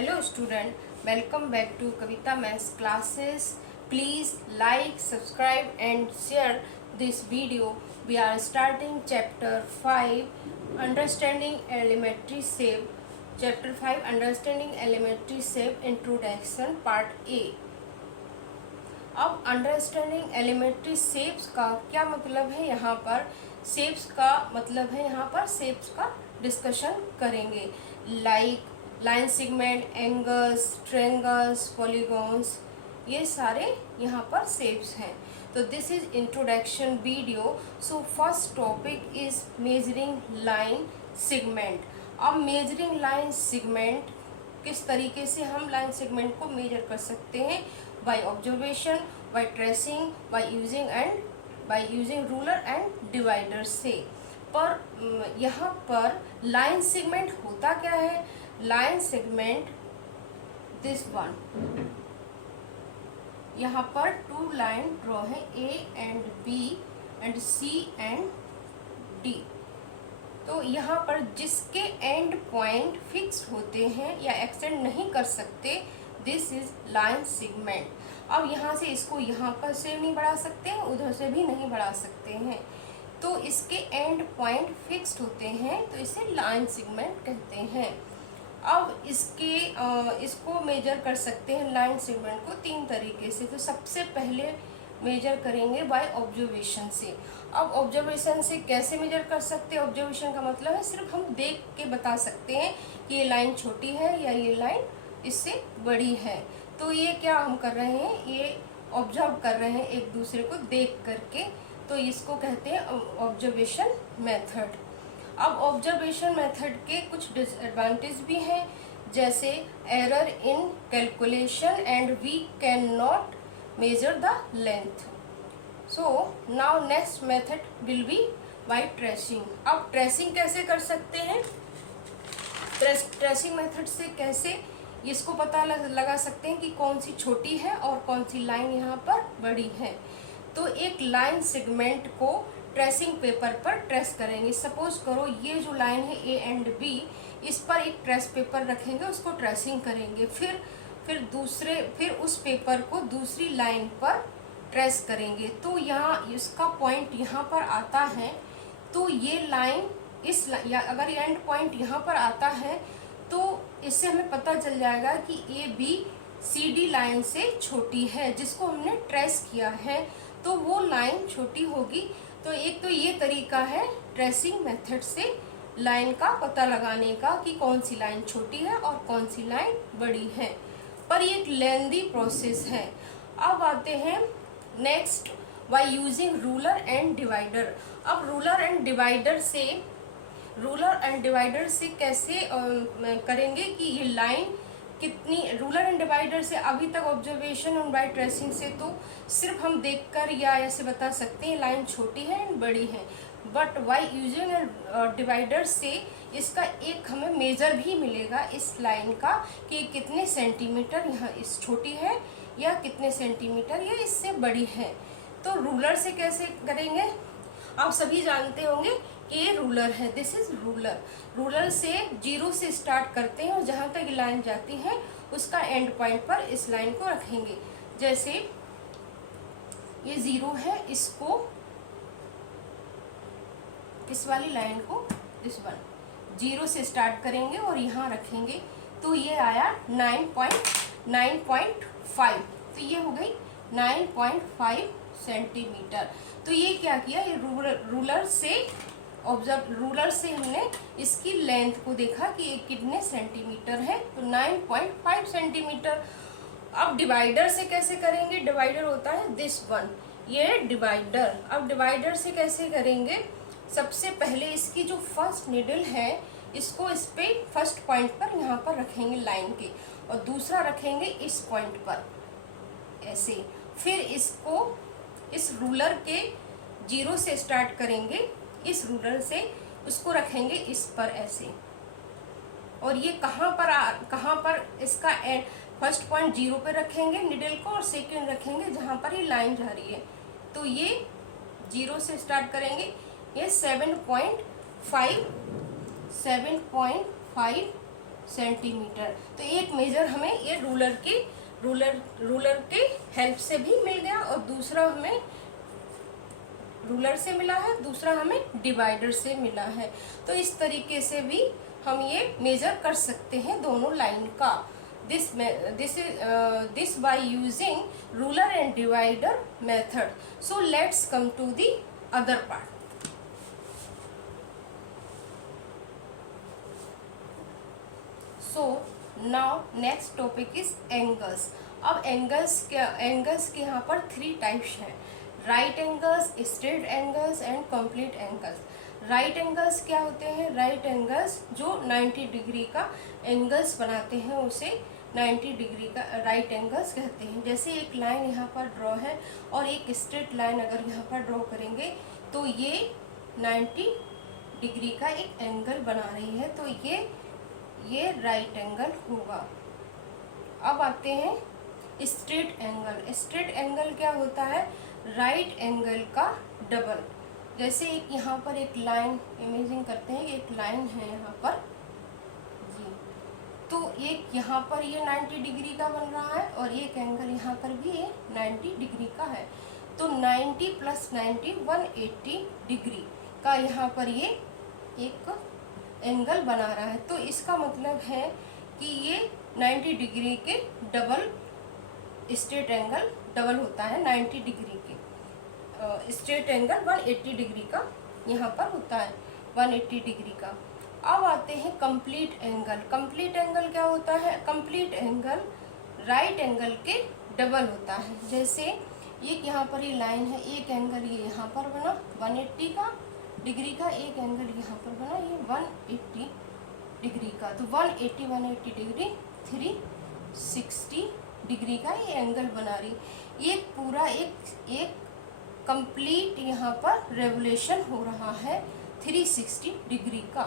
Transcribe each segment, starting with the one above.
Hello student, welcome back to Kavita Maths classes. Please like, subscribe and share this video. We are starting chapter 5 Understanding Elementary Shape. Chapter 5 Understanding Elementary Shape Introduction Part A. अब understanding elementary shapes का क्या मतलब है, यहाँ पर shapes का मतलब है, यहाँ पर शेप्स का डिस्कशन करेंगे। Like line segment, angles, triangles, polygons, ये सारे यहाँ पर शेप्स हैं। तो this is introduction video. So first topic is measuring line segment. अब मेजरिंग लाइन सेगमेंट, किस तरीके से हम लाइन सेगमेंट को मेजर कर सकते हैं? By observation, by tracing, by using ruler and divider से। पर यहाँ पर लाइन सेगमेंट होता क्या है? लाइन सेगमेंट दिस वन, यहाँ पर टू लाइन ड्रॉ है, A and B and C and D. तो यहाँ पर जिसके एंड पॉइंट फिक्स होते हैं या एक्सटेंड नहीं कर सकते, दिस इज लाइन सेगमेंट। अब यहाँ से इसको यहाँ पर से नहीं बढ़ा सकते हैं, उधर से भी नहीं बढ़ा सकते हैं, तो इसके एंड पॉइंट फिक्स्ड होते हैं, तो इसे लाइन सेगमेंट कहते हैं। अब इसको मेजर कर सकते हैं लाइन सेगमेंट को तीन तरीके से। तो सबसे पहले मेजर करेंगे बाय ऑब्जर्वेशन से। अब ऑब्जर्वेशन से कैसे मेजर कर सकते हैं? ऑब्जर्वेशन का मतलब है सिर्फ हम देख के बता सकते हैं कि ये लाइन छोटी है या ये लाइन इससे बड़ी है। तो ये क्या हम कर रहे हैं, ये ऑब्जर्व कर रहे हैं एक दूसरे को देख करके, तो इसको कहते हैं ऑब्जर्वेशन मेथड। अब ऑब्जर्वेशन मेथड के कुछ डिसएडवांटेज भी हैं, जैसे error in calculation and we can not measure the length. So now next method will be by tracing. अब ट्रेसिंग कैसे कर सकते हैं? ट्रेसिंग मेथड से कैसे इसको पता लगा सकते हैं कि कौन सी छोटी है और कौन सी लाइन यहाँ पर बड़ी है। तो एक लाइन सेगमेंट को ट्रेसिंग पेपर पर ट्रेस करेंगे। सपोज करो ये जो लाइन है ए एंड बी, इस पर एक ट्रेस पेपर रखेंगे, उसको ट्रेसिंग करेंगे। फिर उस पेपर को दूसरी लाइन पर ट्रेस करेंगे। तो यहाँ इसका पॉइंट यहाँ पर आता है, तो ये लाइन अगर एंड पॉइंट यहाँ पर आता है तो इससे हमें पता चल जाएगा कि A B C D line से छोटी है, जिसको हमने ट्रेस किया है, तो वो लाइन छोटी होगी। तो एक तो ये तरीका है ट्रेसिंग मेथड से लाइन का पता लगाने का कि कौन सी लाइन छोटी है और कौन सी लाइन बड़ी है, पर ये एक लेंदी प्रोसेस है। अब आते हैं next, bye using ruler and divider. अब रूलर एंड डिवाइडर से कैसे करेंगे कि ये लाइन कितनी, रूलर एंड डिवाइडर से अभी तक ऑब्जर्वेशन और बाय ट्रेसिंग से तो सिर्फ हम देखकर या ऐसे बता सकते हैं लाइन छोटी है एंड बड़ी है, बट बाय यूजिंग डिवाइडर से इसका एक हमें मेजर भी मिलेगा इस लाइन का कि कितने सेंटीमीटर यहाँ इस छोटी है या कितने सेंटीमीटर ये इससे बड़ी है। तो रूलर से कैसे करेंगे? आप सभी जानते होंगे कि ये रूलर है, दिस इज रूलर। रूलर से जीरो से स्टार्ट करते हैं और जहाँ तक लाइन जाती है उसका एंड पॉइंट पर इस लाइन को रखेंगे। जैसे ये जीरो है, इसको इस वाली लाइन को दिस वन जीरो से स्टार्ट करेंगे और यहाँ रखेंगे, तो ये आया 9.5। तो ये हो गई 9.5 सेंटीमीटर। तो ये क्या किया, ये रूलर से हमने इसकी लेंथ को देखा कि ये कितने सेंटीमीटर है, तो 9.5 सेंटीमीटर। अब डिवाइडर से कैसे करेंगे? डिवाइडर होता है दिस वन, ये डिवाइडर। अब डिवाइडर से कैसे करेंगे? सबसे पहले इसकी जो फर्स्ट निडल है, इसको इस पे फर्स्ट पॉइंट पर यहाँ पर रखेंगे लाइन के, और दूसरा रखेंगे इस पॉइंट पर ऐसे। फिर इसको इस रूलर के जीरो से स्टार्ट करेंगे, इस रूलर से उसको रखेंगे इस पर ऐसे, और ये कहाँ पर इसका फर्स्ट पॉइंट जीरो पे रखेंगे निडल को, और सेकेंड रखेंगे जहाँ पर ये लाइन जा रही है। तो ये जीरो से स्टार्ट करेंगे, ये 7.5 सेंटीमीटर। तो एक मेजर हमें ये रूलर के हेल्प से भी मिल गया, और दूसरा हमें रूलर से मिला है, दूसरा हमें डिवाइडर से मिला है। तो इस तरीके से भी हम ये मेजर कर सकते हैं दोनों लाइन का। this by using ruler and divider method. So let's come to the other part. So now next topic is angles. अब एंगल्स के यहाँ पर 3 टाइप्स हैं, right angles, straight angles and complete angles. Right angles क्या होते हैं? Right angles जो 90 degree का एंगल्स बनाते हैं उसे 90 डिग्री का राइट एंगल्स कहते हैं। जैसे एक लाइन यहाँ पर ड्रॉ है और एक स्ट्रेट लाइन अगर यहाँ पर ड्रॉ करेंगे तो ये 90 डिग्री का एक एंगल बना रही है, तो ये राइट एंगल होगा। अब आते हैं स्ट्रेट एंगल। स्ट्रेट एंगल क्या होता है? राइट एंगल का डबल। जैसे एक यहाँ पर एक लाइन इमेजिन करते हैं, एक लाइन है यहाँ पर जी, तो एक यहाँ पर ये 90 डिग्री का बन रहा है और एक एंगल यहाँ पर भी ये 90 डिग्री का है। तो 90 प्लस 90 180 डिग्री का यहाँ पर ये एक एंगल बना रहा है। तो इसका मतलब है कि ये 90 डिग्री के डबल स्ट्रेट एंगल डबल होता है। 90 डिग्री के स्ट्रेट एंगल 180 डिग्री का यहाँ पर होता है, 180 डिग्री का। अब आते हैं कंप्लीट एंगल। कंप्लीट एंगल क्या होता है? कंप्लीट एंगल राइट एंगल के डबल होता है। जैसे एक यहाँ पर ये लाइन है, एक एंगल ये यहाँ पर बना 180 का डिग्री का, एक एंगल यहाँ पर बना ये 180 डिग्री का। तो 180 डिग्री 360 डिग्री का ये एंगल बना रही। ये पूरा एक कंप्लीट यहाँ पर रेवोल्यूशन हो रहा है 360 डिग्री का।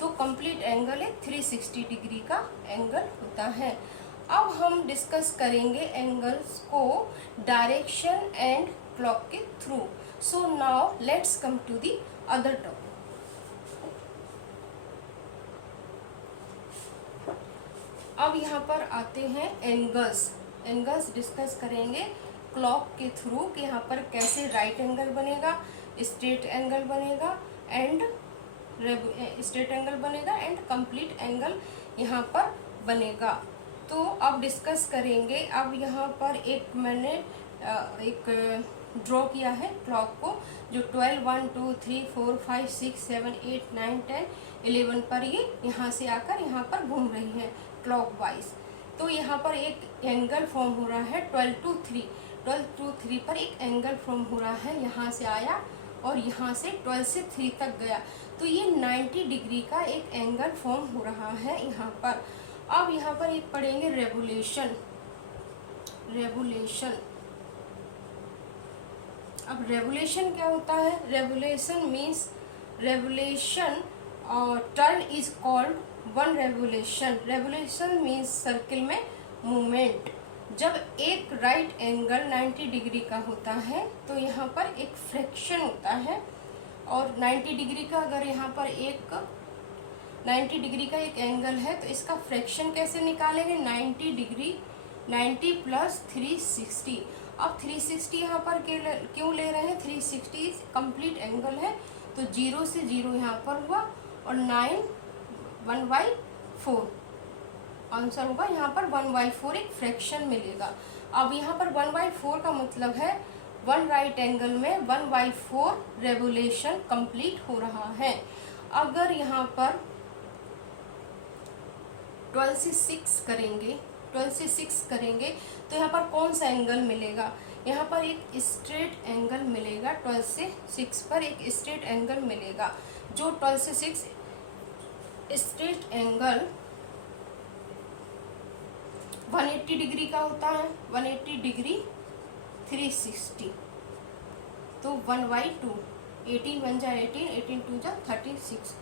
तो कंप्लीट एंगल एक 360 डिग्री का एंगल होता है। अब हम डिस्कस करेंगे एंगल्स को डायरेक्शन एंड क्लॉक के through. So now let's come to the other topic. अब यहाँ पर आते हैं एंगल्स डिस्कस करेंगे क्लॉक के थ्रू कि यहाँ पर कैसे राइट एंगल बनेगा, स्ट्रेट एंगल बनेगा एंड कंप्लीट एंगल यहाँ पर बनेगा। तो अब डिस्कस करेंगे। अब यहाँ पर एक मैंने एक ड्रॉ किया है क्लॉक को, जो 12 1 2 3 4 5 6 7 8 9 10 11 पर ये यहाँ से आकर यहाँ पर घूम रही है क्लॉक वाइज। तो यहाँ पर एक एंगल फॉर्म हो रहा है 12 to 3 पर एक एंगल फॉर्म हो रहा है। यहाँ से आया और यहाँ से 12 से 3 तक गया, तो ये 90 डिग्री का एक एंगल फॉर्म हो रहा है यहाँ पर। अब यहाँ पर एक पढ़ेंगे रेवोल्यूशन। अब रेवोल्यूशन क्या होता है? Revolution means turn is called one revolution. Revolution means circle में मूवमेंट। जब एक राइट एंगल 90 डिग्री का होता है तो यहाँ पर एक फ्रैक्शन होता है, और 90 डिग्री का अगर यहाँ पर एक 90 डिग्री का एक एंगल है तो इसका फ्रैक्शन कैसे निकालेंगे? 90 डिग्री 90 प्लस 360। अब 360 यहाँ पर क्यों ले रहे हैं? 360 कंप्लीट एंगल है, तो 0 से 0 यहाँ पर हुआ और 9 1/4 आंसर होगा। यहाँ पर 1/4 एक फ्रैक्शन मिलेगा। अब यहाँ पर 1/4 का मतलब है वन राइट एंगल में 1/4 रेवोल्यूशन कंप्लीट हो रहा है। अगर यहाँ पर 12 से 6 करेंगे तो यहाँ पर कौन सा एंगल मिलेगा? यहाँ पर एक स्ट्रेट एंगल मिलेगा। 12 से 6 पर एक स्ट्रेट एंगल मिलेगा, जो 12 से 6 स्ट्रेट एंगल 180 डिग्री का होता है। 180 डिग्री 360, तो 1/2 18 1 जा 18 18 2 जा 36।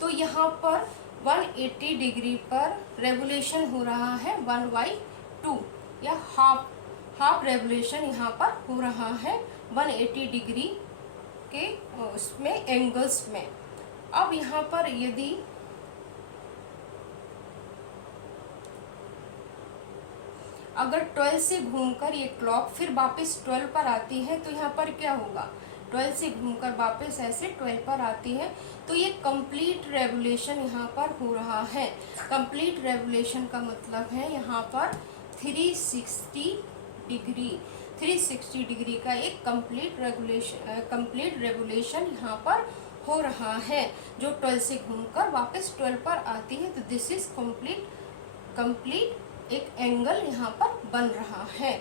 तो यहाँ पर 180 डिग्री पर रेवोल्यूशन हो रहा है 1/2 या हाफ रेवोल्यूशन यहाँ पर हो रहा है 180 डिग्री के उसमें एंगल्स में। अब यहाँ पर यदि अगर 12 से घूमकर ये क्लॉक फिर वापस 12 पर आती है तो यहाँ पर क्या होगा, 12 से घूमकर वापस ऐसे 12 पर आती है, तो ये कंप्लीट रेवोल्यूशन यहाँ पर हो रहा है। कंप्लीट रेवोल्यूशन का मतलब है यहाँ पर 360 डिग्री का एक कंप्लीट रेवोल्यूशन यहाँ पर हो रहा है, जो 12 से घूमकर वापस 12 पर आती है। तो दिस इज कंप्लीट एक एंगल यहाँ पर बन रहा है।